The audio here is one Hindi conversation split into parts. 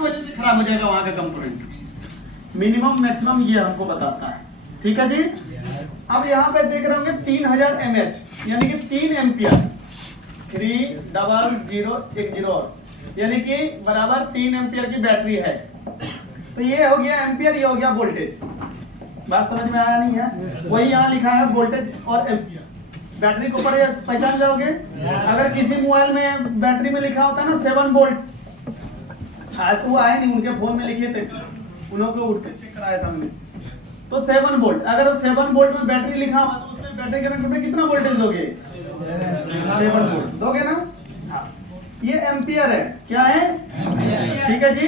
की वजह से खराब हो जाएगा वहां का कंपोनेंट। मिनिमम मैक्सिमम ये हमको बताता है, ठीक है जी। अब यहाँ पे देख रहे होंगे 3000 mAh यानी कि 3 एम्पियर, 3010 यानी कि बराबर 3 एम्पियर की बैटरी है। तो ये हो गया एम्पियर, ये हो गया वोल्टेज। बात समझ में आया नहीं है? वही यहाँ लिखा है वोल्टेज और एम्पियर। बैटरी को पहचान जाओगे। अगर किसी मोबाइल में बैटरी में लिखा होता है ना 7 वोल्ट, आज तो वो आए नहीं, उनके फोन में लिखे थे, उन्होंने उठ के चेक कराया था हमने। तो 7 वोल्ट, अगर 7 वोल्ट में बैटरी लिखा हुआ तो उसमें बैटरी करंट में कितना वोल्टेज दोगे? 7 वोल्ट दोगे ना। हाँ, ये एम्पियर है। क्या है? ठीक है जी।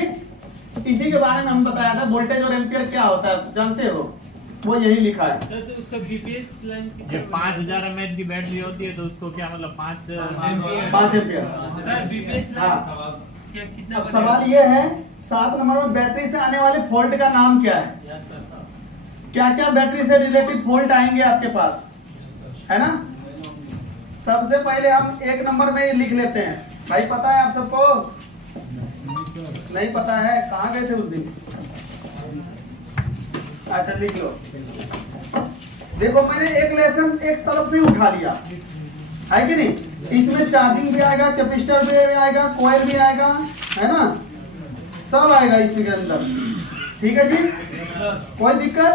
इसी के बारे में हम बताया था, वोल्टेज और एम्पियर क्या होता है जानते हो? वो यही लिखा है। तो उसका बीपीएच लाइन ये 5000 mAh की बैटरी होती है तो उसको क्या मतलब 5 एम्पियर। सर बीपीएच लाइन हाँ। क्या कितना? अब सवाल ये है 7 नंबर में बैटरी से आने वाले फॉल्ट का नाम क्या है? क्या क्या बैटरी से रिलेटेड फॉल्ट आएंगे आपके पास, है ना? सबसे पहले हम 1 नंबर में लिख लेते हैं। भाई पता है आप सबको? नहीं पता है? कहाँ गए थे उस दिन? अच्छा लिख लो। देखो मैंने एक लेसन एक तरफ से उठा लिया, है कि नहीं? इसमें चार्जिंग भी आएगा, कैपेसिटर भी आएगा, कॉइल भी आएगा, है ना? सब आएगा इसी के अंदर, ठीक है जी। कोई दिक्कत?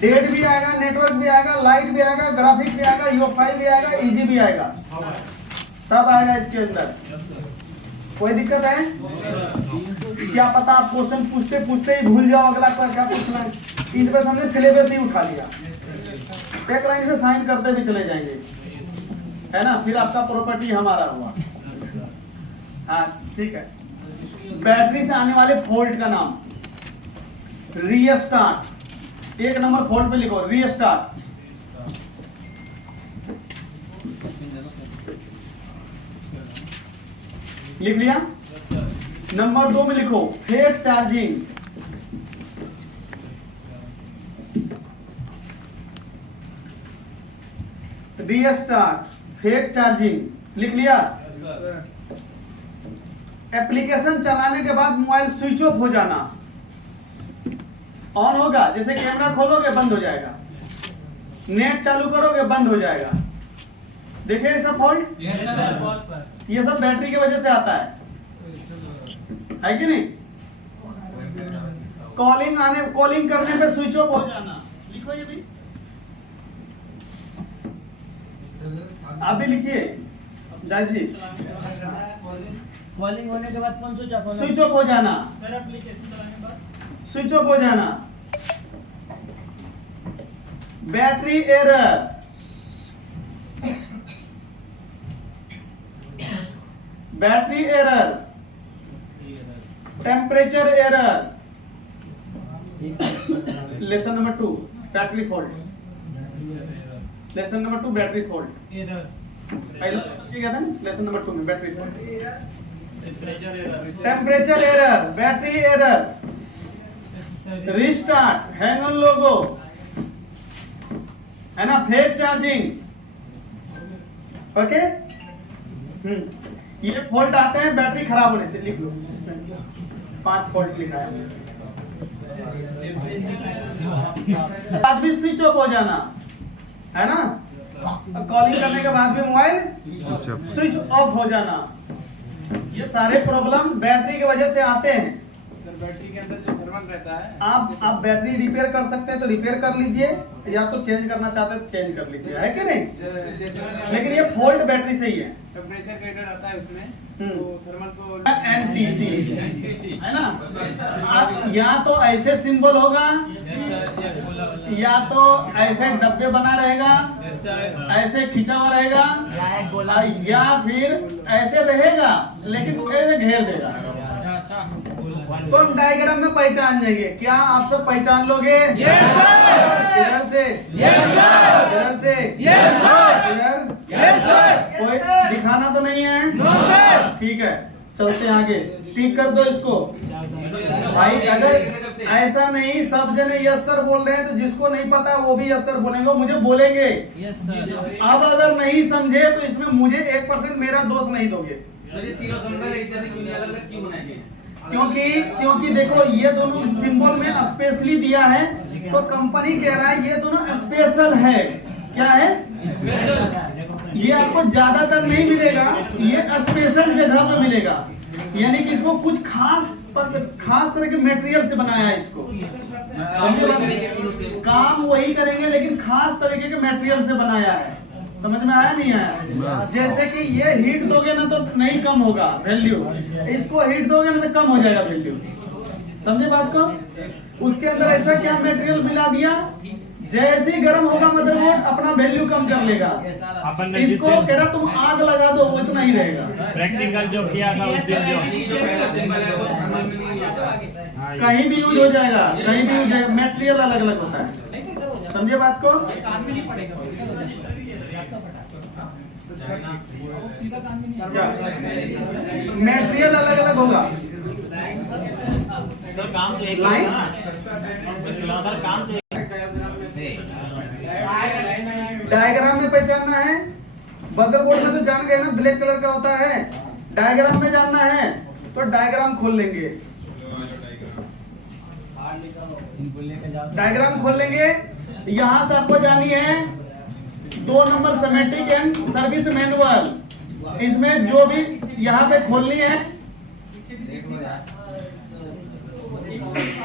डेट भी आएगा, नेटवर्क भी आएगा, लाइट भी आएगा, ग्राफिक भी आएगा, यूएफआई भी आएगा, इजी भी आएगा, सब आएगा इसके अंदर। कोई दिक्कत है? क्या पता आप क्वेश्चन पूछते पूछते ही भूल जाओ अगला क्या पूछना है। इस वजह हमने सिलेबस ही उठा लिया, एक लाइन से साइन करते भी चले जाएंगे, है ना? फिर आपका प्रॉपर्टी हमारा हुआ। हाँ ठीक है। बैटरी से आने वाले फॉल्ट का नाम रीस्टार्ट। 1 नंबर फॉल्ट पे लिखो रीस्टार्ट। लिख लिया? नंबर 2 में लिखो fake charging. Restart, fake charging, लिख लिया? एप्लीकेशन चलाने के बाद मोबाइल स्विच ऑफ हो जाना। ऑन होगा, जैसे कैमरा खोलोगे बंद हो जाएगा, नेट चालू करोगे बंद हो जाएगा। देखिए ये सब फॉल्ट, ये सब बैटरी की वजह से आता है कि नहीं? कॉलिंग करने पे स्विच ऑफ हो जाना, लिखो ये भी, आप भी लिखिए जायद जी। कॉलिंग होने के बाद फोन स्विच ऑफ होना, स्विच ऑफ हो जाना, सर एप्लीकेशन चलाने के बाद स्विच ऑफ हो जाना। Battery error, battery error, temperature error. Lesson number 2 battery fault, lesson number 2 battery fault. पहला क्या था लेसन नंबर 2 में? Battery fault, temperature error, battery error, restart, hang on लोगो, है ना? Fake charging, okay. ये फॉल्ट आते हैं बैटरी खराब होने से। लिख लो इसमें 5 फॉल्ट लिखा है। बाद भी स्विच ऑफ हो जाना, है ना? कॉलिंग करने के बाद भी मोबाइल स्विच ऑफ हो जाना। ये सारे प्रॉब्लम बैटरी की वजह से आते हैं। सर बैटरी के अंदर जो थर्मल रहता है, आप बैटरी रिपेयर कर सकते हैं तो रिपेयर कर लीजिए, या तो चेंज करना चाहते हैं तो चेंज कर लीजिए, है कि नहीं? लेकिन ये फॉल्ट बैटरी से ही है। टेम्परेचर मीटर आता है उसमें, तो थर्मल को NTC, है ना? या तो ऐसे सिंबल होगा, या तो ऐसे डब्बे बना रहेगा, ऐसे खिंचा हुआ रहेगा, या फिर ऐसे रहेगा लेकिन ऐसे घेर देगा। तो हम डायग्राम में पहचान जाएंगे। क्या आप सब पहचान लोगे? Yes sir. इधर से, यस सर। इधर से, यस सर। इधर, यस सर। कोई दिखाना तो नहीं है? No sir. ठीक है, चलते हैं आगे। टिक कर दो इसको भाई। अगर ऐसा नहीं सब जने यस सर बोल रहे हैं तो जिसको नहीं पता वो भी यस सर बोलेंगे, मुझे बोलेंगे। Yes sir. अब अगर नहीं समझे तो इसमें मुझे 1% मेरा दोष नहीं दोगे। सर ये तीनों संबंध एक जैसे क्यों नहीं, अलग-अलग क्यों बनाए गए? क्योंकि देखो ये दोनों सिंबल में स्पेशली दिया है, तो कंपनी कह रहा है ये दोनों स्पेशल है। क्या है? ये आपको ज्यादातर नहीं मिलेगा, ये स्पेशल जगह पे मिलेगा। यानी कि इसको कुछ खास तरह के मटेरियल से बनाया है इसको। समझे बात? काम वही करेंगे लेकिन खास तरीके के मटेरियल से बनाया है। समझ में आया नहीं आया? जैसे कि ये हीट दोगे ना तो नहीं कम होगा वैल्यू, इसको हीट दोगे ना तो कम हो जाएगा वैल्यू। समझे बात को? उसके अंदर ऐसा क्या मटेरियल मिला दिया, जैसे ही गर्म होगा मदरबोर्ड अपना वैल्यू कम कर लेगा। अपन ने इसको कह रहा तुम आग लगा दो वो इतना ही रहेगा। प्रैक्टिकल जो किया था उस दिन जो पहला सिंबल है वो थर्मल में नहीं आता। कहीं भी यूज हो जाएगा, कहीं भी यूज जाएगा, मटेरियल अलग अलग होता है। समझे बात को? मटेरियल अलग अलग होगा। सर काम तो एक लाइन? सर काम तो डायग्राम में पहचानना है। मदरबोर्ड में तो जान गए ना ब्लैक कलर का होता है। डायग्राम में जानना है तो डायग्राम खोल लेंगे। डायग्राम खोल लेंगे। यहाँ से आपको जानी है 2 number schematic and service manual. इसमें जो भी यहाँ पे खोलनी है,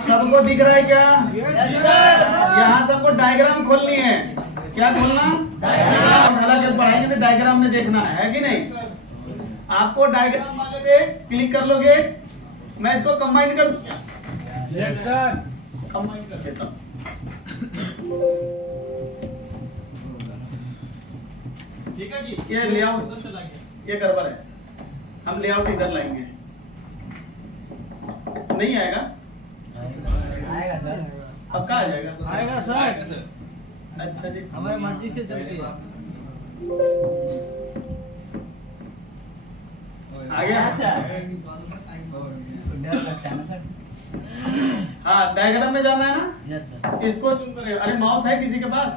सबको दिख रहा है क्या? यहाँ सबको डायग्राम खोलनी है। क्या खोलना? हालांकि पढ़ाई में डायग्राम में देखना है कि नहीं? आपको डायग्राम वाले पे क्लिक कर लोगे। मैं इसको कंबाइन कर दूं? यस सर, कंबाइन कर देता हूं। ठीक है जी, ये लेआउट ये गड़बड़ है, हम लेआउट इधर लाएंगे। नहीं आएगा? आएगा सर, पक्का आ जाएगा? आएगा सर, अच्छा जी, हमारी मर्जी से चलती है। आ गया? हाँ, डायग्राम में जाना है ना? इसको जूम करें। अरे माउस है किसी के पास?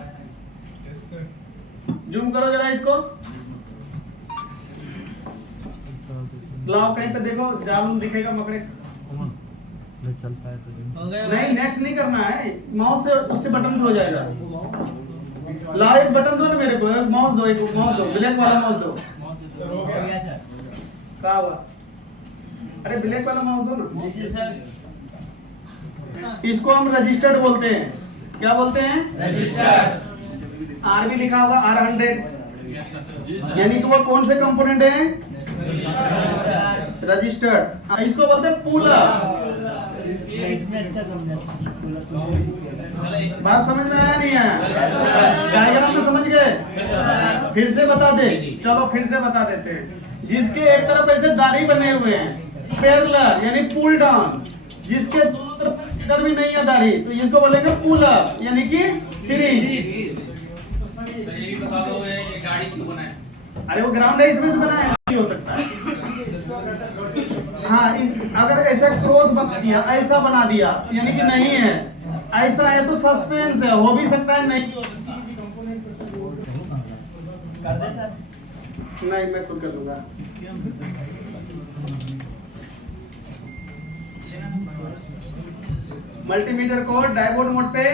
जूम करो जरा इसको। लाओ कहीं पे देखो, जाम दिखेगा मकड़े। चलता है तो नहीं, नेक्स्ट नहीं करना है, माउस से उससे बटन से हो जाएगा। लाओ एक बटन दो ना मेरे को, एक माउस दो, ब्लैक वाला माउस दो। क्या हुआ? अरे ब्लैक वाला माउस दो ना। इसको हम रजिस्टर्ड बोलते हैं। क्या बोलते हैं? रजिस्टर्ड। आर भी लिखा होगा, R100, यानी कि वो कौन से कंपोनेंट है? रजिस्टर्ड। इसको बोलते हैं पुल अप। बात समझ में आया नहीं है? डायग्राम में समझ गए? फिर से बता दे, चलो फिर से बता देते हैं। जिसके एक तरफ ऐसे दाढ़ी बने हुए हैं, पैरेलल यानी पुल डाउन। जिसके दोनों तरफ इधर भी नहीं है दाढ़ी, तो इनको बोलेंगे पुल अप यानी कि सीरीज। सर ये भी बता दो ये गाड़ी क्यों बनाए? अरे वो ग्राउंड है, इसमें से बनाया नहीं हो सकता है। हाँ, अगर ऐसा क्रॉस बना दिया, ऐसा बना दिया, यानी कि नहीं है। ऐसा है तो सस्पेंस है, हो भी सकता है, नहीं हो सकता। कर दे सर। नहीं, मैं खुद कर दूंगा। मल्टीमीटर को डायपोड मोड पे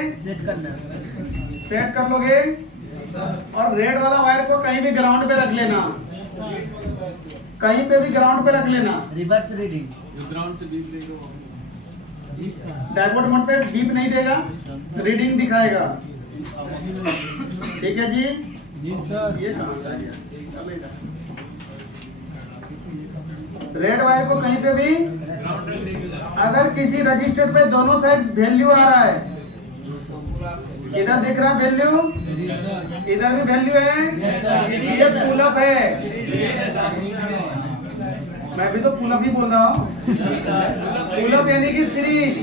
सेट कर लोगे और रेड वाला वायर को कहीं भी ग्राउंड पे रख लेना, कहीं पे भी ग्राउंड पे रख लेना। रिवर्स रीडिंग ग्राउंड से बीप देगा। डायपोड मोड पे बीप नहीं देगा, रीडिंग दिखाएगा। ठीक है जी? जी सर। ये कहां से आ गया? रेड वायर को कहीं पे भी, अगर किसी रजिस्टर पे दोनों साइड वैल्यू आ रहा है, इधर दिख रहा वैल्यू, इधर भी वैल्यू है, ये पुल अप है। मैं भी तो पुल अप ही बोल रहा हूँ। पुल अप यानी कि सीरीज।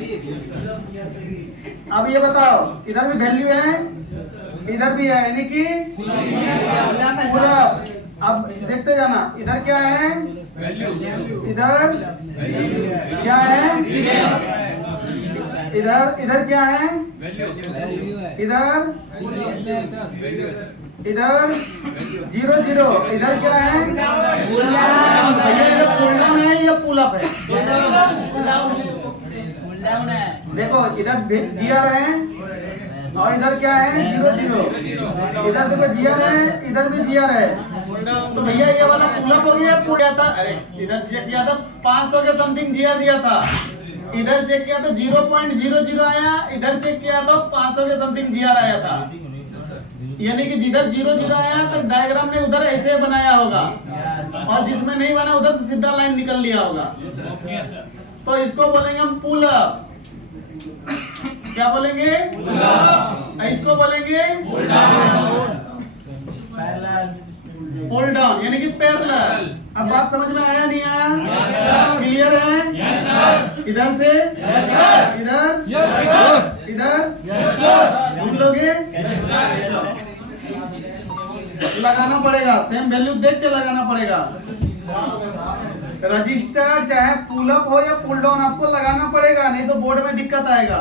अब ये बताओ, इधर भी वैल्यू है, इधर भी है, यानी कि पुल अप। अब देखते जाना, इधर क्या है? इधर क्या है? इधर क्या है? इधर इधर 0 0, इधर क्या है? ये पुल डाउन है या पुल अप है? देखो इधर GR है और इधर क्या है? 0 0। इधर देखो GR है, इधर भी GR है। तो भैया ये वाला पुल अप हो गया, पुल गया था। अरे इधर चेक किया था 500 के समथिंग GR दिया था, इधर चेक किया तो 0.00 आया, इधर चेक किया तो 500 के समथिंग GR आया था। यानी कि जिधर 0 0 आया तो डायग्राम में उधर ऐसे बनाया होगा और जिसमें नहीं बना उधर से सीधा लाइन निकल लिया होगा। तो इसको बोलेंगे हम पुल अप। क्या बोलेंगे? इसको बोलेंगे पुल डाउन, यानी कि पैरेलल। अब बात समझ में आया नहीं आया? क्लियर है? इधर से इधर इधर ढूंढ लोगे? लगाना पड़ेगा, सेम वैल्यू देख के लगाना पड़ेगा। रजिस्टर चाहे पुल अप हो या पुल डाउन आपको लगाना पड़ेगा, नहीं तो बोर्ड में दिक्कत आएगा।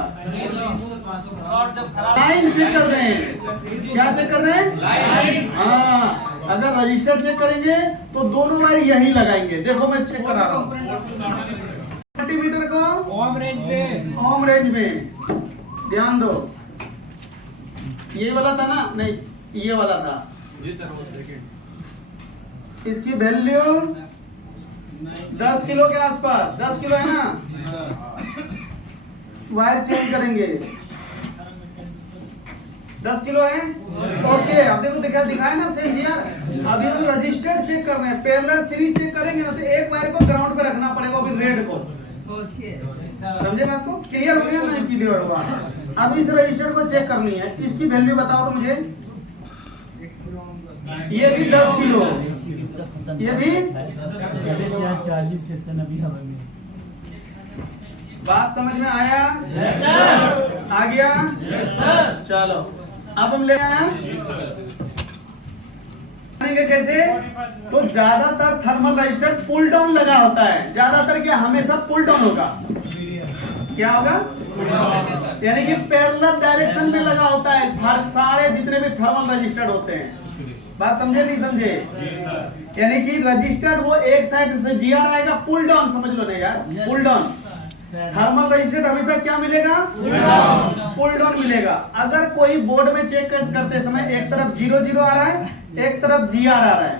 लाइन चेक कर रहे हैं, क्या चेक कर रहे हैं? हाँ, अगर रजिस्टर चेक करेंगे तो दोनों वायर यही लगाएंगे। देखो मैं चेक करा रहा हूँ मल्टीमीटर को ओम रेंज में ध्यान दो। ये वाला था ना? नहीं, ये वाला था। जी सर, वो सेकंड इसकी वैल्यू 10 किलो के आसपास, 10 किलो है ना? वायर चेंज करेंगे, 10 किलो है। ओके, अब देखो दिखाया ना सेम GR। अभी हम रजिस्टर्ड चेक कर रहे हैं, पैरेलल सीरीज चेक करेंगे ना तो एक वायर को ग्राउंड पे रखना पड़ेगा, वो भी रेड को। समझे बात को? क्लियर हो गया ना? क्लियर हुआ। अब इस रजिस्टर को चेक करनी है, इसकी वैल्यू बताओ तो मुझे। ये भी 10 किलो, ये भी 40 बात समझ में आया? आ गया? चलो अब हम ले आया कैसे? तो ज्यादातर थर्मल रजिस्टर पुल डाउन लगा होता है। ज्यादातर क्या? हमेशा पुल डाउन होगा। क्या होगा? यानी कि पैरेलल डायरेक्शन में लगा होता है हर सारे जितने भी थर्मल रजिस्टर्ड होते हैं। बात समझे नहीं समझे? यानी कि रजिस्टर्ड वो एक साइड से GR आएगा, पुल डाउन समझ लो ना यार, पुल डाउन। थर्मल रजिस्टर हमेशा क्या मिलेगा? पुल डाउन मिलेगा। अगर कोई बोर्ड में चेक करते समय एक तरफ 0 0 आ रहा है, एक तरफ GR आ रहा है,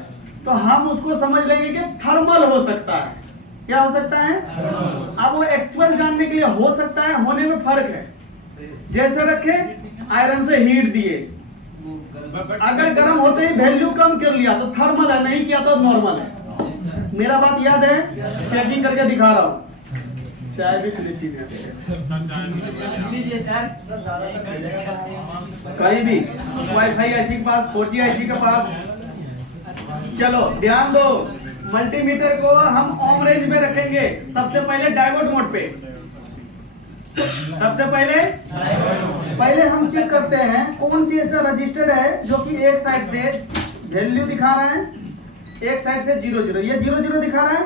तो हम उसको समझ लेंगे कि थर्मल हो सकता है। क्या हो सकता है? अब वो एक्चुअल जानने के लिए हो सकता है, होने में फर्क है। जैसे रखे आयरन से हीट दिए, अगर गर्म होते ही वैल्यू कम कर लिया तो थर्मल है, नहीं किया तो नॉर्मल है। मेरा बात याद है? चेकिंग करके दिखा रहा हूँ। चाय भी कहीं भी वाईफाई IC के पास, 4G IC के पास। चलो ध्यान दो, मल्टीमीटर को हम ओम रेंज में रखेंगे। सबसे पहले डायोड मोड पे, सबसे पहले हम चेक करते हैं कौन सी ऐसा रजिस्टर्ड है जो कि एक साइड से वैल्यू दिखा रहा है, एक साइड से 0 0। ये 0 0 दिखा रहा है,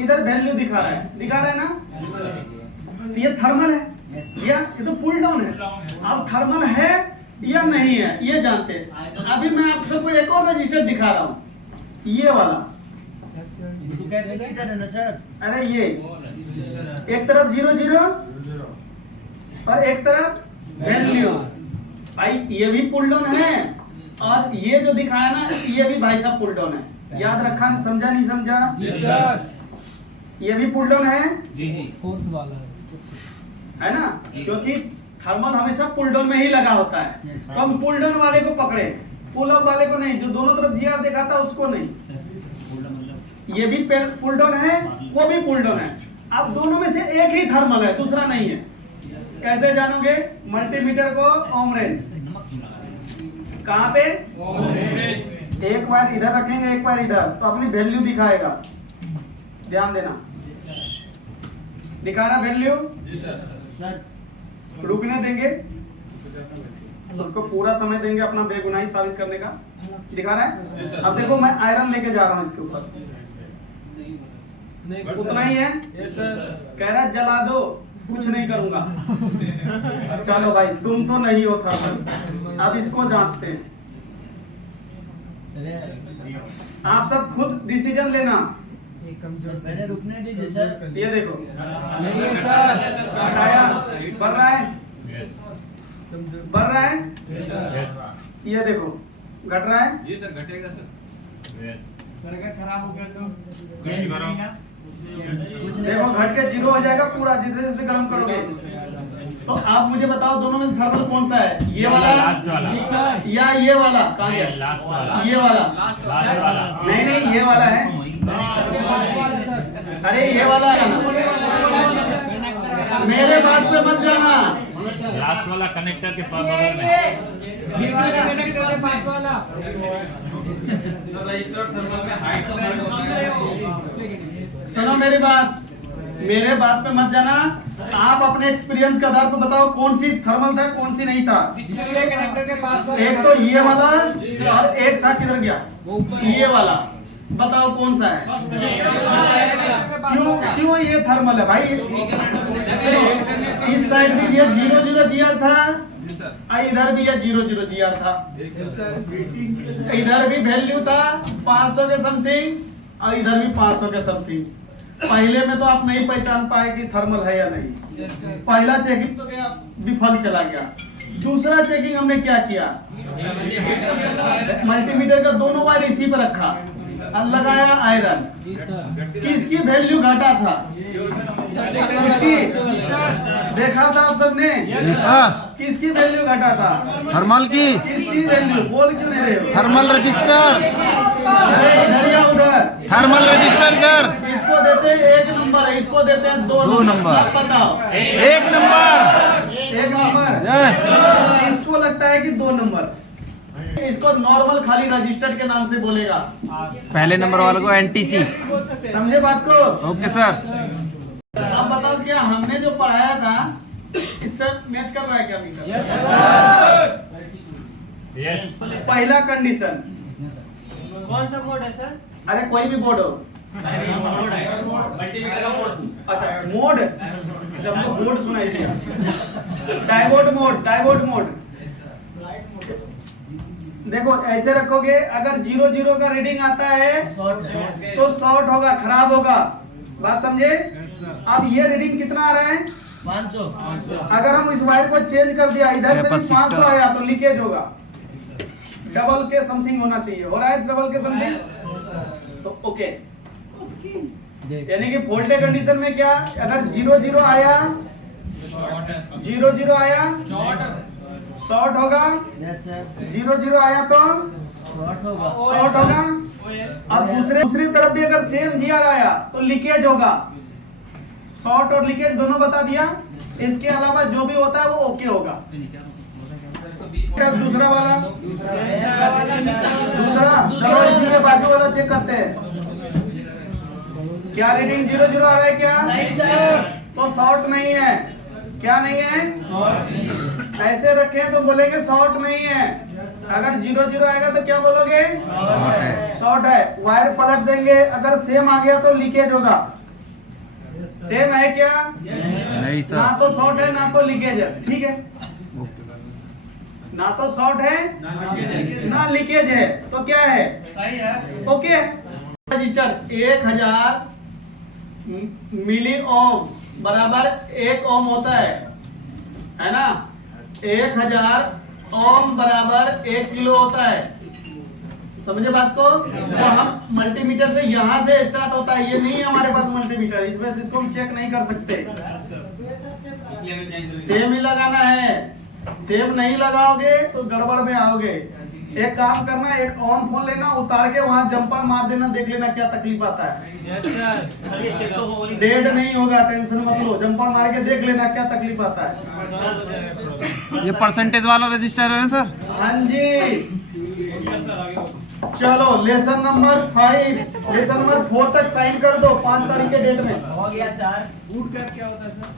इधर वैल्यू दिखा रहा है ना? तो ये थर्मल है या ये तो पुल डाउन है। अब थर्मल है या नहीं है ये जानते हैं। अभी मैं आप सबको एक और रजिस्टर दिखा रहा हूँ, ये वाला। अरे ये एक तरफ 0 0 और एक तरफ वैल्यू। भाई ये भी पुल डाउन है और ये जो दिखाया ना ये भी भाई साहब पुल डाउन है। याद रखा? समझा नहीं समझा? ये भी पुल डाउन है है ना? क्योंकि थर्मल हमेशा पुल डाउन में ही लगा होता है। तो हम पुल डाउन वाले को पकड़े, पुल अप वाले को नहीं। जो दोनों तरफ GR देखा था उसको नहीं। ये भी पुल डाउन है, वो भी पुल डाउन है। अब दोनों में से एक ही थर्मल है, दूसरा नहीं है। कैसे जानोगे? मल्टीमीटर को ओम रेंज कहाँ पे? एक बार इधर रखेंगे, एक बार इधर, तो अपनी वैल्यू दिखाएगा। ध्यान देना, दिखा रहा वैल्यू। रुकने देंगे, उसको पूरा समय देंगे अपना बेगुनाही साबित करने का। दिखा रहा है? अब देखो मैं आयरन लेके जा रहा हूँ इसके ऊपर, उतना ही है। कह रहा जला दो, कुछ नहीं करूंगा। चलो भाई तुम तो नहीं हो थर्मल। अब इसको जांचते हैं। आप सब खुद डिसीजन लेना। मैंने रुकने दीजिए सर। ये देखो नहीं है सर। घटाया, बढ़ रहा है, बढ़ रहा है, ये देखो घट रहा है। जी सर घटेगा सर। सर अगर खराब हो गया तो चेंज करो। देखो घट के 0 हो जाएगा पूरा, जैसे जैसे गर्म करोगे। तो आप मुझे बताओ दोनों में से थर्मल कौन सा है, ये वाला लास्ट वाला या ये वाला? कहाँ गया? लास्ट वाला। ये वाला? लास्ट वाला। नहीं नहीं, ये वाला है। अरे ये वाला है ना, मेरे बात पे मत जाना। लास्ट वाला कनेक्टर के बगल में। रजिस्टर थर्मल में हाइट का फर्क होता है। सुनो मेरी बात, मेरे बात पे मत जाना। आप अपने एक्सपीरियंस के आधार पर बताओ कौन सी थर्मल था कौन सी नहीं था। एक तो ये वाला और एक था किधर गया, ये वाला। बताओ कौन सा है? क्यों क्यों ये थर्मल है भाई? इस साइड भी ये 00 GR था, इधर भी ये 00 GR था, इधर भी वैल्यू था 500 के समथिंग और इधर भी 500 के समथिंग। पहले में तो आप नहीं पहचान पाए कि थर्मल है या नहीं। पहला चेकिंग तो गया, विफल चला गया। दूसरा चेकिंग हमने क्या किया, मल्टीमीटर का दोनों वायर इसी पर रखा और लगाया आयरन। किसकी वैल्यू घटा था? किसकी? देखा था आप सबने? किसकी वैल्यू घटा था? थर्मल की। किसकी वैल्यू? बोल क्यों नहीं रहे हो? Thermal register. अरे इधर या उधर? थर्मल रजिस्टर इधर। इसको देते हैं 1 नंबर, इसको देते हैं 2 नंबर। आप बताओ। 1 नंबर। 1 नंबर। यस। इसको लगता है कि 2 नंबर। इसको नॉर्मल खाली रजिस्टर्ड के नाम से बोलेगा। पहले नंबर वाले को NTC। समझे बात को? Okay sir. अब बताओ क्या हमने जो पढ़ाया था इससे मैच कर रहा है क्या मीटर? यस। पहला कंडीशन, कौन सा कोड है सर? अरे कोई भी बोर्ड हो। मल्टीमीटर का कोड। अच्छा मोड, जब तो बोर्ड सुनाई दिया। Diode mode, diode mode. देखो ऐसे रखोगे, अगर 00 का रीडिंग आता है तो शॉर्ट होगा, खराब होगा। बात समझे? अब ये रीडिंग कितना आ रहा है? 500। अगर हम इस वायर को चेंज कर दिया, इधर से भी 500 आया तो लीकेज होगा। डबल के समथिंग होना चाहिए। हो रहा है डबल के समथिंग? तो ओके। यानी कि फॉल्टे कंडीशन में क्या, अगर 00 आया, 00 आया शॉर्ट होगा, यस सर। 00 आया तो शॉर्ट होगा। शॉर्ट होगा। और दूसरी तरफ भी अगर सेम GR आया तो लीकेज होगा। शॉर्ट और लीकेज दोनों बता दिया। इसके अलावा जो भी होता है वो ओके होगा। दूसरा वाला, दूसरा चलो इसी में बाजू वाला चेक करते हैं। क्या रीडिंग 00 आ रहा है क्या? नहीं सर। तो शॉर्ट नहीं है। क्या नहीं है? ऐसे रखे तो बोलेंगे शॉर्ट नहीं है। अगर 00 आएगा तो क्या बोलोगे? शॉर्ट है। वायर पलट देंगे, अगर सेम आ गया तो लीकेज होगा। सेम है क्या? नहीं ना सर। तो शॉर्ट है ना तो लीकेज है। ठीक है, ना तो शॉर्ट है ना लीकेज है, तो क्या है? सही है। ओके। रजिस्टर 1000 मिली ओम बराबर 1 ओम होता है ना? 1000 ओम बराबर 1 किलो होता है। समझे बात को? तो हम मल्टीमीटर से यहाँ से स्टार्ट होता है, ये नहीं है हमारे पास मल्टीमीटर, इसमें से इसको हम चेक नहीं कर सकते। इसलिए मैं चेंज सेम ही लगाना है। सेम नहीं लगाओगे तो गड़बड़ में आओगे। एक काम करना, एक ऑन फोन लेना, उतार के वहाँ जंपर मार देना, देख लेना क्या तकलीफ आता है। Yes sir. ये चेक तो हो रही डेड नहीं होगा, टेंशन मत लो। जंपर मार के देख लेना क्या तकलीफ आता है। ये परसेंटेज वाला रजिस्टर है सर? हाँ जी। चलो लेसन नंबर 5, लेसन नंबर 4 तक साइन कर दो 5 तारीख के डेट में। हो गया सर। बूट कर क्या होता है सर?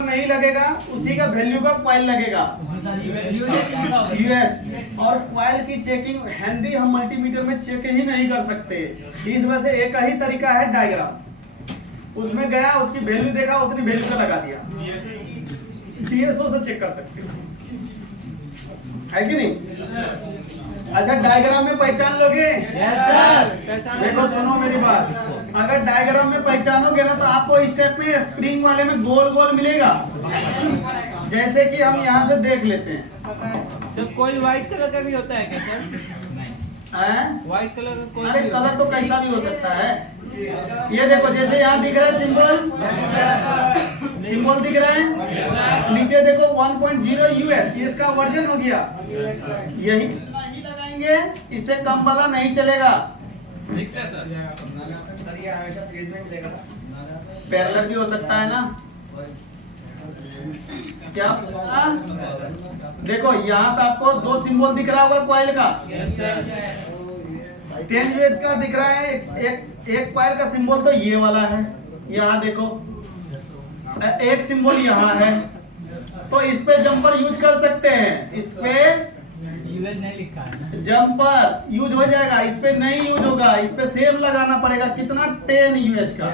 नहीं लगेगा, उसी का वैल्यू का कॉइल लगेगा यूएस। और कॉइल की चेकिंग हैंडी हम मल्टीमीटर में चेक ही नहीं कर सकते। इस वजह से एक ही तरीका है, डायग्राम। उसमें गया, उसकी वैल्यू देखा, उतनी वैल्यू का लगा दिया। DSO से चेक कर सकते हो, है कि नहीं? अच्छा डायग्राम में पहचान लोगे? देखो सुनो मेरी बात, अगर डायग्राम में पहचानोगे ना तो आपको स्टेप में स्प्रिंग वाले में गोल गोल मिलेगा। जैसे कि हम यहाँ से देख लेते हैं। सर कोई व्हाइट कलर का भी होता है क्या सर? व्हाइट कलर का कोई अरे भी कलर तो कैसा भी हो सकता है। ये देखो जैसे यहाँ दिख रहा है सिंबल, सिंबल दिख रहा है, नीचे देखो 1.0 यूएच, ये इसका वर्जन हो गया। यही लगाएंगे, इससे कम वाला नहीं चलेगा। फिक्स है सर। पैरेलल भी हो सकता है ना क्या? देखो यहाँ पे आपको दो सिंबल दिख रहा होगा कॉइल का, 10 यूएच का दिख रहा है। एक कॉइल का सिंबल तो ये वाला है, यहाँ देखो एक सिंबल यहाँ है, तो इस पे जंपर यूज कर सकते हैं। इस पे यूएस नहीं लिखा है। जंपर यूज हो जाएगा, इस पे नहीं यूज होगा। इस पे सेम लगाना पड़ेगा, कितना 10 यूएच का।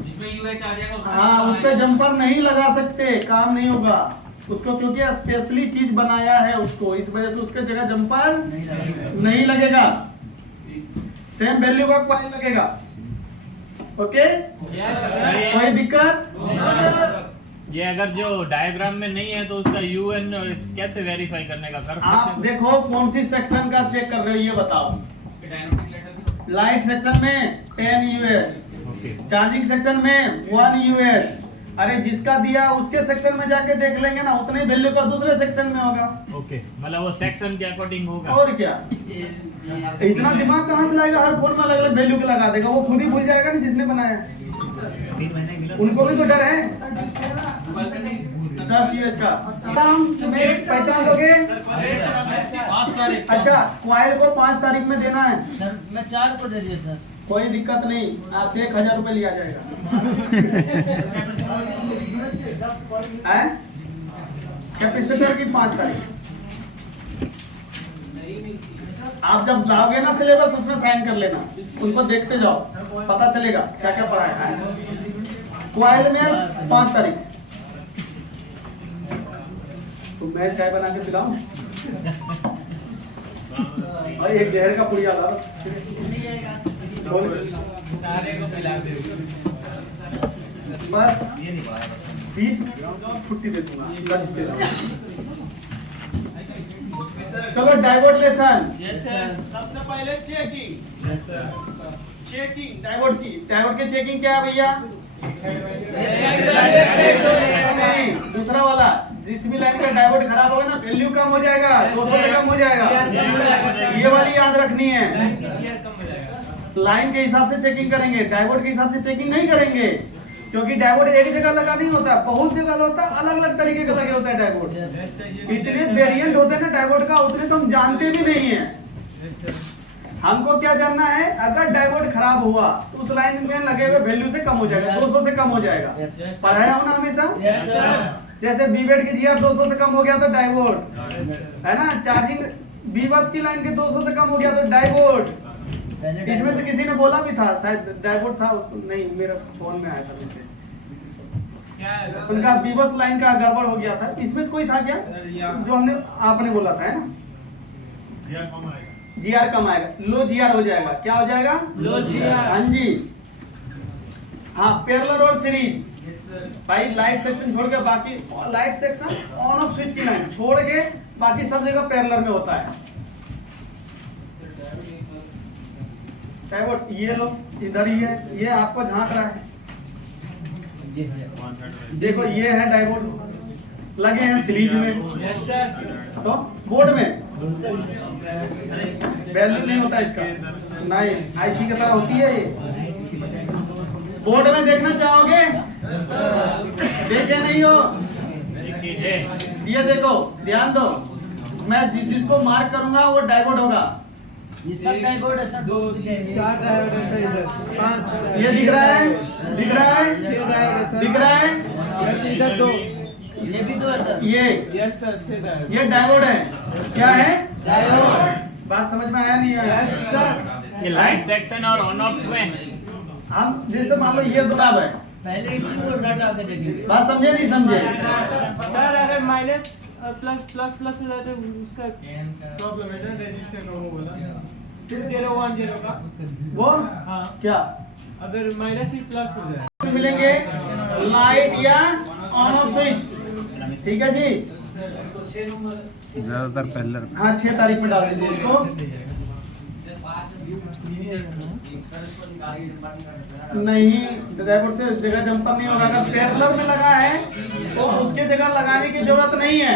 जिसमें यूएच आ जाएगा हाँ उस पे जंपर नहीं लगा सकते, काम नहीं होगा उसको, क्योंकि स्पेशली चीज बनाया है उसको, इस वजह से उसके जगह जंपर नहीं लगेगा। सेम वैल्यू का कॉइल लगेगा। ओके, कोई दिक्कत? ये अगर जो डायग्राम में नहीं है तो उसका यूएन कैसे वेरीफाई करने का कर सकते आप हैं? देखो कौन सी सेक्शन का चेक कर रहे हो ये बताओ। लाइट सेक्शन में 10 यूएच, ओके चार्जिंग सेक्शन में 1 यूएच। अरे जिसका दिया उसके सेक्शन में जाके देख लेंगे ना, उतने वैल्यू का दूसरे सेक्शन में होगा। ओके, मतलब वो सेक्शन के अकॉर्डिंग होगा। और क्या, इतना दिमाग कहाँ से लाएगा? हर फोन में अलग अलग वैल्यू के लगा देगा, वो खुद ही भूल जाएगा ना जिसने बनाया। उनको भी तो डर है। 10 यूएच का दाम में पहचान लोगे? अच्छा क्वाइल को 5 तारीख में देना है सर मैं 4 को दे दिया सर। कोई दिक्कत नहीं, आपसे 1000 रुपए लिया जाएगा। कैपेसिटर की 5 तारीख आप जब लाओगे ना सिलेबस, उसमें साइन कर लेना, उनको देखते जाओ, पता चलेगा क्या क्या पढ़ाया है। क्वाइल में 5 तारीख। तो मैं चाय बना के पिलाऊं और एक जहर का पुड़िया ला सारे को पिला दे। बस 20 मिनट छुट्टी दे दूंगा, लंच दे दूंगा। चलो डाइवर्ट लेसन। सबसे पहले चेकिंग, चेकिंग डाइवर्ट की। डाइवर्ट की चेकिंग क्या है भैया? नहीं, दूसरा वाला जिस भी लाइन का डाइवर्ट खराब होगा ना, वैल्यू कम हो जाएगा, 200 से कम हो जाएगा। ये वाली याद रखनी है। लाइन के हिसाब से चेकिंग करेंगे, डाइवर्ट के हिसाब से चेकिंग नहीं करेंगे, क्योंकि डाइवर्ट एक जगह लगा नहीं होता, बहुत जगह होता है, अलग अलग तरीके का लगे होता है डाइवर्ट। इतने वेरिएंट होते हैं ना डाइवर्ट का, उतने तो हम जानते भी नहीं है। हमको क्या जानना है, अगर डाइवर्ट खराब हुआ तो उस लाइन में लगे हुए वैल्यू से कम हो जाएगा, 200 से कम हो जाएगा। पढ़ाया हो ना हमेशा? जैसे बीवेट की जीआर 200 से कम हो गया तो डाइवर्ट है ना, चार्जिंग बी बस की लाइन के 200 से कम हो गया तो डाइवर्ट। इसमें से किसी ने बोला भी था, शायद डाइवर्ट था, उसको नहीं, मेरा फोन में आया था वैसे, उनका बी बस लाइन का गड़बड़ हो गया था। इसमें से कोई था क्या जो हमने आपने बोला था, है ना? जीआर कम आएगा, लो जीआर हो जाएगा। क्या हो जाएगा? लो जीआर। हाँ जी, हाँ पैरेलल और सीरीज। भाई लाइट सेक्शन छोड़ के बाकी, light section on off switch की लाइन छोड़ के बाकी सब जगह पैरेलल में होता है। डाइवर्ट ये लो इधर ही है, ये आपको झांक रहा है। देखो ये है डाइवर्ट, लगे हैं सीरीज में, तो बोर्ड में वैल्यू नहीं होता इसका, नहीं आईसी की तरह होती है ये। बोर्ड में देखना चाहोगे? देखे नहीं हो? ये देखो ध्यान दो, मैं जिसको मार्क करूंगा वो डाइवर्ट होगा। ये सब डाइवर्ट है सर। 2 4 डाइवर्ट है सर, इधर 5 ये दिख रहा है, दिख रहा है, 6 डाइवर्ट है सर, दिख रहा है, इधर 2, ये भी 2 है सर। ये यस सर 6 डाइवर्ट। ये डाइवर्ट है। क्या है? डाइवर्ट। बात समझ में आया नहीं आया? सर ये लाइट सेक्शन और ऑन ऑफ में हम जैसे मान लो ये दो टैब है, पहले इसी को डाटा आके देखेंगे। बात समझे नहीं समझे? सर अगर माइनस प्लस हो जाए तो उसका प्रॉब्लम है ना, रजिस्टर का वो बोला 2010 का वो हाँ, क्या अगर माइनस ही प्लस हो जाए मिलेंगे लाइट या ऑन ऑफ स्विच। ठीक है जी, ज्यादातर पहले हाँ 6 तारीख में डाल दीजिए इसको। नहीं, ड्राइवर से जगह जंपर नहीं होगा। अगर पैरेलल में लगा है तो उसके जगह लगाने की जरूरत नहीं है।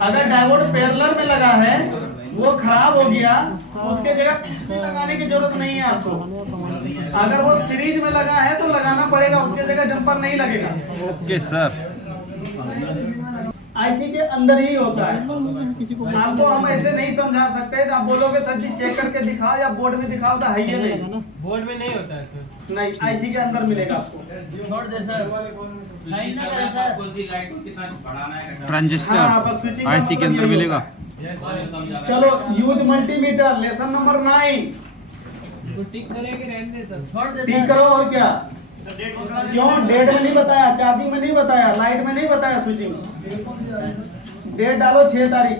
अगर डायोड पैरेलल में लगा है वो खराब हो गया, उसके जगह कुछ भी लगाने की जरूरत नहीं है आपको। अगर वो सीरीज में लगा है तो लगाना पड़ेगा, उसके जगह जंपर नहीं लगेगा। Okay sir. आईसी के अंदर ही होता है। आपको हम ऐसे नहीं समझा सकते। आप बोलोगे सर जी चेक करके दिखाओ या बोर्ड में दिखाओ, तो है ही नहीं। बोर्ड में नहीं होता है सर, नहीं, आईसी के अंदर मिलेगा आपको। छोड़ दे सर, लाइन ना करे सर। हाँ, बस ट्रांजिस्टर switching आईसी के का अंदर मतलब मिलेगा। चलो यूज मल्टीमीटर लेसन नंबर 9 टिक करेंगे रहने दे सर। छोड़ दे ठीक सर। करो। और क्या क्यों डेट में नहीं बताया, चार्जिंग में नहीं बताया, लाइट में नहीं बताया, स्विचिंग डेट डालो 6 तारीख।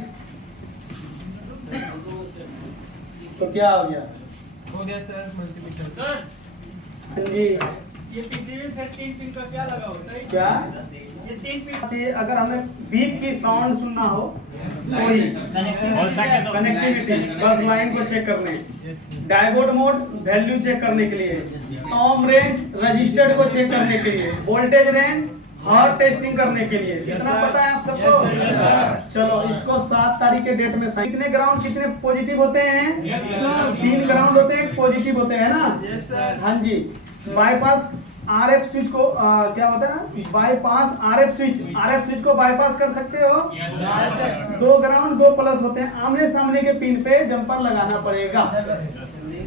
तो क्या हो गया हो गया सर मल्टीमीटर। सर हाँ जी, ये पीसीबी 13 पिन का क्या लगा होता है? क्या ये 3 पिन चाहिए? अगर हमें बीप की साउंड सुनना हो कोई हो सके तो कनेक्टिविटी, बस लाइन को चेक करने, डायोड मोड वैल्यू चेक करने के लिए, ओम रेंज रजिस्टर्ड को चेक करने के लिए, वोल्टेज रेंज हर टेस्टिंग करने के लिए। कितना पता है आप सबको? चलो इसको 7 तारीख के डेट में साइन। कितने ग्राउंड कितने पॉजिटिव होते हैं? 3 ग्राउंड होते हैं, पॉजिटिव होते हैं ना। हाँ जी, बाईपास आरएफ स्विच को क्या होता है? बाईपास आरएफ स्विच को बाईपास कर सकते हो। 2 ग्राउंड 2 प्लस होते हैं, आमने सामने के पिन पे जंपर लगाना पड़ेगा।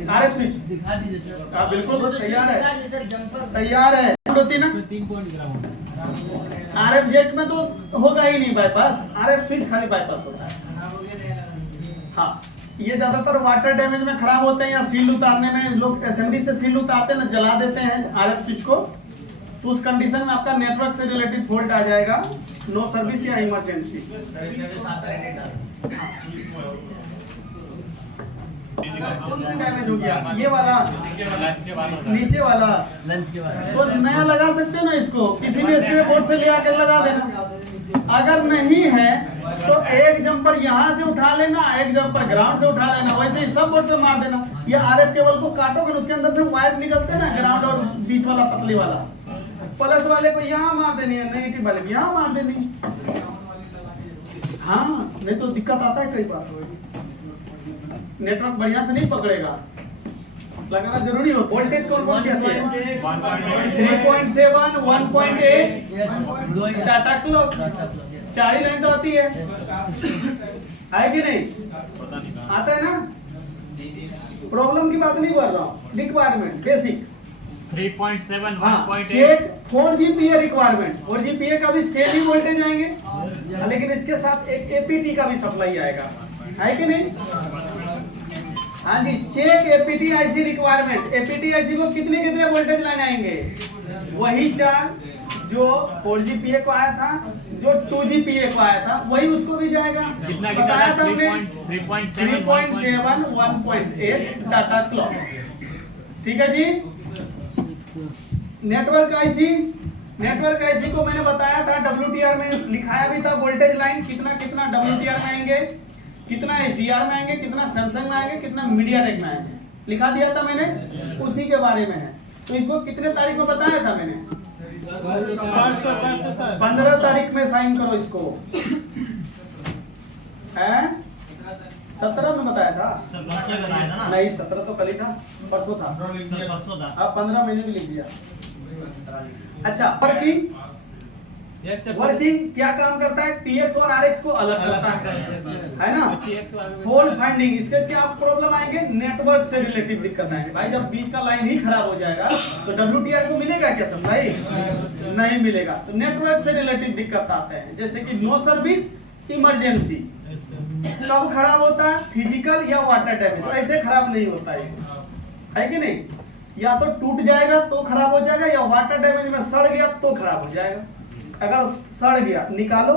आरएफ स्विच दिखा दीजिए सर। हाँ, बिल्कुल वो तो तैयार है। दिखा दीजिए सर, जंपर तैयार है होती ना। 3 पॉइंट ग्राउंड। आरएफ जेट में तो होगा ही नहीं बाईपास, आरएफ स्विच खाली बाईपास होता है। हाँ, ये ज्यादातर वाटर डैमेज में खराब होते हैं या सील उतारने में, लोग एसएमडी से सील उतारते हैं ना, जला देते हैं आरएफ स्विच को। तो उस कंडीशन में आपका नेटवर्क से रिलेटेड फॉल्ट आ जाएगा, नो सर्विस या इमरजेंसी। डैमेज हो गया ये वाला, लंच के बाद होता है। नीचे वाला लंच के बाद तो नया लगा सकते हैं ना, इसको किसी भी स्क्रे बोर्ड से ले आकर लगा देना। अगर नहीं है तो एक जंपर यहाँ से उठा लेना, एक जंपर ग्राउंड से उठा लेना, वैसे ही सब बोर्ड से मार देना। ये आरएफ केबल को काटोगे, उसके अंदर से वायर निकलते हैं ना, ग्राउंड और बीच वाला पतली वाला, प्लस वाले को यहाँ मार देनी है, नेगेटिव वाले को यहाँ मार देनी है। हाँ, नहीं तो दिक्कत आता है कई बार, नेटवर्क बढ़िया से नहीं पकड़ेगा, लगाना जरूरी हो। वोल्टेज कौन सी आती है? 3.7, 1.8 डाटा क्लॉक, 4 ही लाइन तो आती है कि नहीं? आता है ना। प्रॉब्लम की बात नहीं कर रहा हूँ, रिक्वायरमेंट बेसिक। 3.7, हाँ, 1.8 चेक 4GPA रिक्वायरमेंट। 4GPA का भी सेम ही वोल्टेज आएंगे, लेकिन इसके साथ एक APT का भी सप्लाई आएगा, है कि नहीं? हाँ जी, check APT IC requirement. APT IC को कितने कितने वोल्टेज लाइन आएंगे? वही 4 जो 4GPA को आया था, जो 2GPA को आया था, वही उसको भी जाएगा। कितना बताया था हमने 3.7, 3.7, 1.8 डाटा क्लॉक। ठीक है जी। नेटवर्क आईसी को मैंने बताया था, WTR में लिखाया भी था, वोल्टेज लाइन कितना कितना WTR में आएंगे, कितना SDR में आएंगे, कितना सैमसंग में आएंगे, कितना मीडियाटेक में आएंगे, लिखा दिया था मैंने, उसी के बारे में है। तो इसको कितने तारीख में बताया था मैंने? 15 तारीख में साइन करो इसको, है 17 में बताया था? नहीं, 17 तो कल ही था, परसों था। अब 15 मैंने भी लिख दिया। अच्छा, वर्किंग क्या काम करता है? TX और RX को अलग करता है ना। फॉल्ट फाइंडिंग, इसके क्या प्रॉब्लम आएंगे? नेटवर्क से रिलेटिव दिक्कत आएंगे। भाई जब बीच का लाइन ही खराब हो जाएगा तो WTR को मिलेगा क्या सप्लाई? नहीं मिलेगा। तो नेटवर्क से रिलेटिव दिक्कत आते हैं, जैसे कि नो सर्विस, इमरजेंसी। कब खराब होता है? फिजिकल या वाटर डैमेज। तो ऐसे खराब नहीं होता है कि नहीं? या तो टूट जाएगा तो खराब हो जाएगा, या वाटर डैमेज में सड़ गया तो खराब हो जाएगा। अगर सड़ गया निकालो,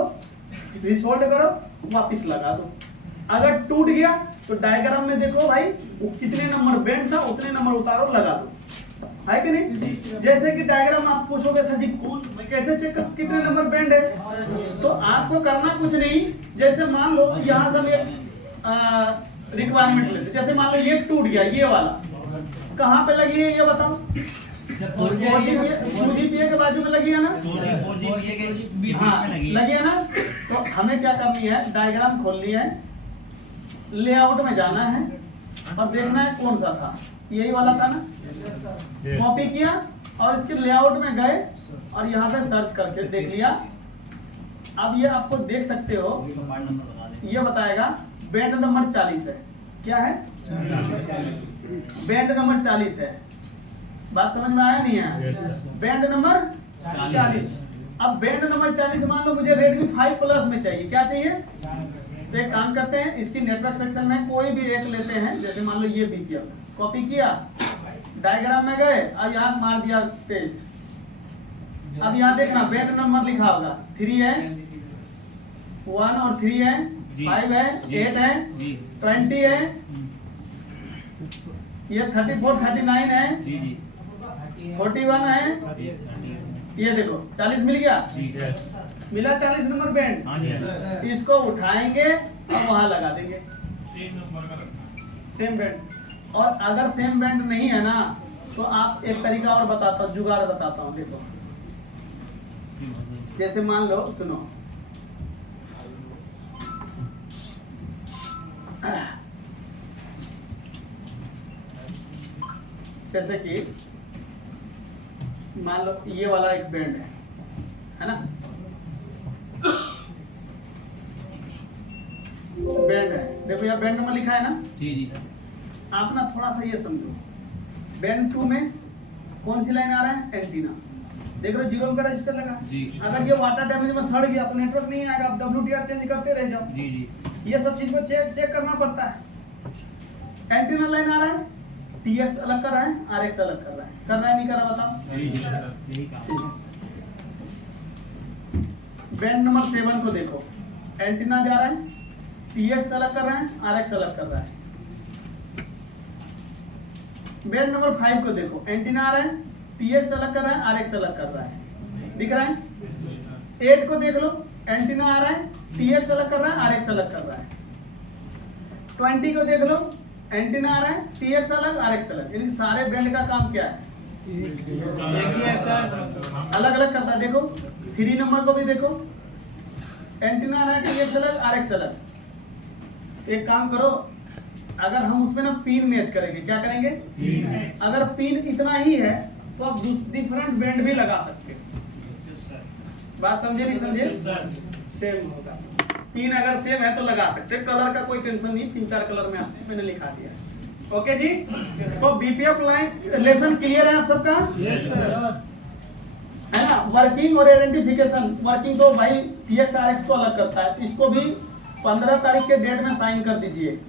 रिसोल्ड करो, वापस लगा दो। अगर टूट गया तो डायग्राम में देखो भाई वो कितने नंबर बेंड था उतने नंबर उतारो, लगा दो, है कि नहीं? जैसे कि डायग्राम आप पूछोगे सर जी कौन मैं कैसे चेक कर कितने नंबर बेंड है, तो आपको करना कुछ नहीं। जैसे मान लो यहाँ से हम एक रिक्वायरमेंट लेते, जैसे मान लो ये टूट गया, ये वाला कहाँ पे लगी है ये बताओ? 2GPA के बाजू में लगी है ना? 4GPA के बीच हाँ, में लगी लगी है ना? तो हमें क्या करनी है, डायग्राम खोलनी है, लेआउट में जाना है और देखना है कौन सा था, यही वाला था ना? कॉपी किया और इसके लेआउट में गए और यहाँ पे सर्च करके देख लिया। अब ये आपको देख सकते हो, पार्ट नंबर बता दें। ये बताएगा बेंड नंबर 40 है। क्या है? बेंड नंबर 40 है। बात समझ में आया नहीं है? Bend number 40। अब बेंड नंबर 40 मान लो मुझे रेडमी 5 प्लस में चाहिए, क्या चाहिए? तो एक काम करते हैं, इसकी नेटवर्क सेक्शन में कोई भी एक लेते हैं, जैसे मान लो ये बीपीएल, कॉपी किया, डायग्राम में गए और यहाँ मार दिया पेस्ट। अब यहाँ देखना बेंड नंबर लिखा होगा, 3 है, 1 और 3 है, 5 है, 8 है, 20 है, ये 34, 39 है, 41 है, ये देखो 40 मिल गया, मिला 40 नंबर बेंड। हाँ जी। इसको उठाएंगे और वहां लगा देंगे सेम बेंड। और अगर सेम बेंड नहीं है ना तो आप एक तरीका और बताता हूँ, जुगाड़ बताता हूँ। देखो जैसे मान लो, सुनो, जैसे कि मान लो ये वाला एक बेंड है ना? बेंड है, देखो यहाँ बेंड नंबर लिखा है ना? जी जी। आप ना थोड़ा सा ये समझो, बेंड 2 में कौन सी लाइन आ रहा है? एंटीना। देख रहे हो जीरो का रजिस्टर लगा। जी। अगर ये वाटर डैमेज में सड़ गया तो नेटवर्क नहीं आएगा, आप WTR चेंज करते रह जाओ। जी जी। ये सब चीज को चेक करना पड़ता है। एंटीना लाइन आ रहा है, TX अलग कर रहा है, RX अलग कर रहा है, कर रहा है नहीं कर रहा बताओ? जी जी। यही काम। बेंड नंबर 7 को देखो, एंटीना जा रहा है, TX अलग कर रहा है, RX अलग कर रहा है। बेंड नंबर 5 को देखो, एंटीना आ रहा है, TX अलग कर रहा है, RX अलग कर रहा है, दिख रहा है? 8 को देख लो, एंटीना आ रहा है, TX अलग कर रहा है, RX अलग कर रहा है। 20 को देख लो, एंटीना आ रहा है, TX अलग, RX अलग। इन सारे बेंड का काम क्या है? एक ही है सर। अलग अलग करता है। देखो 3 नंबर को भी देखो, एंटीना आ रहा है, TX अलग, RX अलग। एक काम करो, अगर हम उसमें ना पिन मैच करेंगे, क्या करेंगे? अगर पिन इतना ही है तो आप डिफरेंट बेंड भी लगा सकते हो। बात समझे नहीं समझे? सेम होगा। पिन अगर सेम है तो लगा सकते हैं, कलर का कोई टेंशन नहीं, 3-4 कलर में आते हैं, मैंने लिखा दिया। ओके जी, तो बीपीएफ लाइन लेसन क्लियर है आप सबका? Yes sir. है ना? वर्किंग और आइडेंटिफिकेशन, वर्किंग तो भाई TX RX को अलग करता है, इसको भी 15 तारीख के डेट में साइन कर दीजिए।